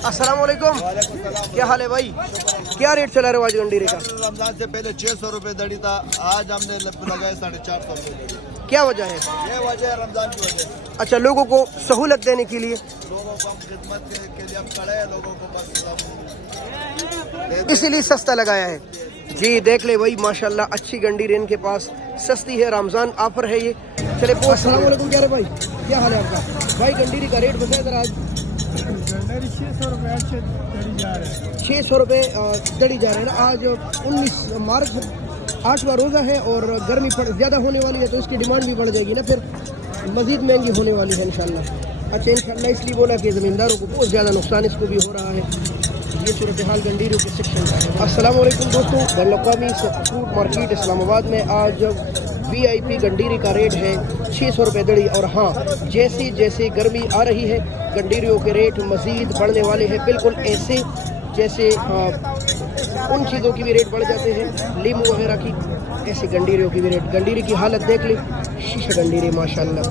अस्सलाम वालेकुम, क्या हाल है भाई? क्या रेट चला रहे हो आज गंडीरे का? रमजान से पहले 600 रुपये दड़ी था, आज हमने लगाए 450 रुपये। क्या वजह है? ये वजह है रमजान की वजह। अच्छा, लोगों को सहूलत देने के लिए, लोगों को हम खिदमत के लिए हम खड़े हैं, लोगों को बस हम इसीलिए सस्ता लगाया है। जी देख ले भाई, माशाल्लाह अच्छी गंडीर इनके पास, सस्ती है, रमजान ऑफर है ये। चले पोस्ट। अस्सलाम वालेकुम, क्या रे भाई, क्या हाल है आपका? भाई गंडीरी का रेट बताया जरा। आज 600 रुपये दड़ी जा रहे हैं। 600 रुपये दड़ी जा रहे हैं ना। आज 19 मार्च 8वां रोज़ा है और गर्मी ज़्यादा होने वाली है, तो इसकी डिमांड भी बढ़ जाएगी ना, फिर मज़ीद महंगी होने वाली है इंशाल्लाह। अच्छा, इंशाल्लाह इसलिए बोला कि ज़मींदारों को बहुत ज़्यादा नुकसान इसको भी हो रहा है। ये सूरत हाल गंडीरों के सेक्शन का है। अस्सलाम वालेकुम दोस्तों, बैनुल-अक़वामी फ्रूट मार्केट इस्लामाबाद में आज VIP गंडीरी का रेट है 600 रुपये दड़ी। और हाँ, जैसे जैसे गर्मी आ रही है गंडीरियों के रेट मज़ीद बढ़ने वाले हैं, बिल्कुल ऐसे जैसे उन चीज़ों की भी रेट बढ़ जाते हैं, लीमू वगैरह की, ऐसे गंडीरियों की भी रेट। गंडीरी की हालत देख ले, शीशा गंडीरी माशाल्लाह।